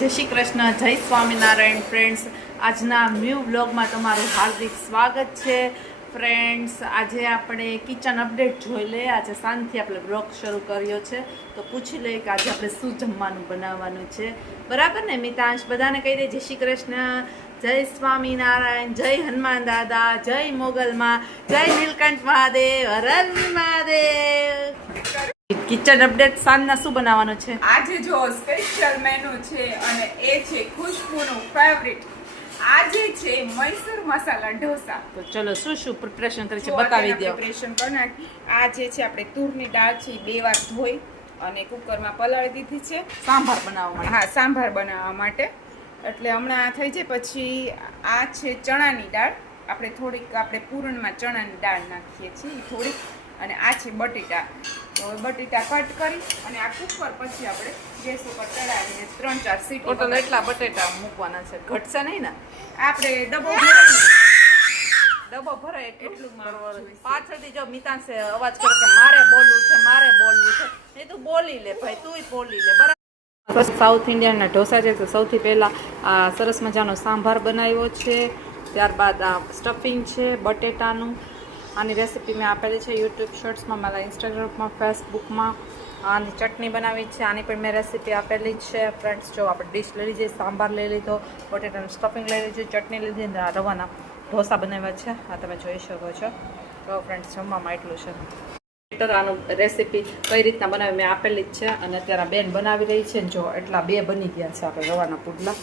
જય શ્રી કૃષ્ણ, જય સ્વામિનારાયણ ફ્રેન્ડ્સ. આજના ન્યૂ બ્લોગમાં તમારું હાર્દિક સ્વાગત છે ફ્રેન્ડ્સ. આજે આપણે કિચન અપડેટ જોઈ લઈએ. આજે સાંજથી આપણે બ્લોગ શરૂ કર્યો છે તો પૂછી લઈએ કે આજે આપણે શું જમવાનું બનાવવાનું છે. બરાબર ને મિતાંશ? બધાને કહી દે જય શ્રી કૃષ્ણ, જય સ્વામિનારાયણ, જય હનુમાન દાદા, જય મોગલમાં, જય નીલકંઠ મહાદેવ, હર હર મહાદેવ. કિચન અપડેટ સાંજના શું બનાવવાનું છે? આજે જો સ્પેશિયલ મેનુ છે અને એ છે ખુશ્બુનું ફેવરિટ. આજે છે મૈસૂર મસાલા ઢોસા. તો ચલો શું શું પ્રિપરેશન કરી છે જો બતાવી અત્યારે દો. પ્રિપરેશન કરી નાખી. આ જે છે આપણે તુરની દાળ છે 2 વાર ધોઈ અને કુકરમાં પલાળી દીધી છે. સાંભાર બનાવવા માટે. હા, સાંભાર બનાવવા માટે. એટલે હમણાં થઈ જાય. પછી આ છે ચણાની દાળ. આપણે પૂરણમાં ચણાની દાળ નાખીએ છીએ થોડીક. અને આ છે બટેટા. તો બટેટા કટ કરી અને આ કુકર પછી આપણે ગેસ ઉપર ચડાવીને 3-4 સીટી. ટોટલ એટલા બટેટા મૂકવાના છે, ઘટશે નહીં ને? આપણે ડબ્બો ભરાય એટલું એટલું કરવાનું. જોઈશે. પાછળથી જો મિતાંશે અવાજ કરે કે મારે બોલવું છે, મારે બોલવું છે. એ તું બોલી લે ભાઈ, તુંય બોલી લે. બરાબર. સાઉથ ઇન્ડિયનના ઢોસા છે તો સૌથી પહેલાં આ સરસ મજાનો સાંભાર બનાવ્યો છે. ત્યારબાદ આ સ્ટફિંગ છે બટેટાનું. આની રેસીપી મેં આપેલી છે યુટ્યુબ શોર્ટ્સમાં, મારા ઇન્સ્ટાગ્રામમાં, ફેસબુકમાં. આની ચટણી બનાવી છે, આની પણ મેં રેસીપી આપેલી જ છે ફ્રેન્ડ્સ. જો આપણે ડીશ લઈ લીધી, સાંભાર લઈ લીધો, બટેટાનું સ્ટફિંગ લઈ લીધું, ચટણી લીધી અને રવાના ઢોસા બનાવ્યા છે. આ તમે જોઈ શકો છો. તો ફ્રેન્ડ્સ જમવામાં એટલું છે. આનું રેસીપી કઈ રીતના બનાવી મેં આપેલી જ છે. અને અત્યારે બેન બનાવી રહી છે. જો એટલા 2 બની ગયા છે આપણે રવાના પુડલા.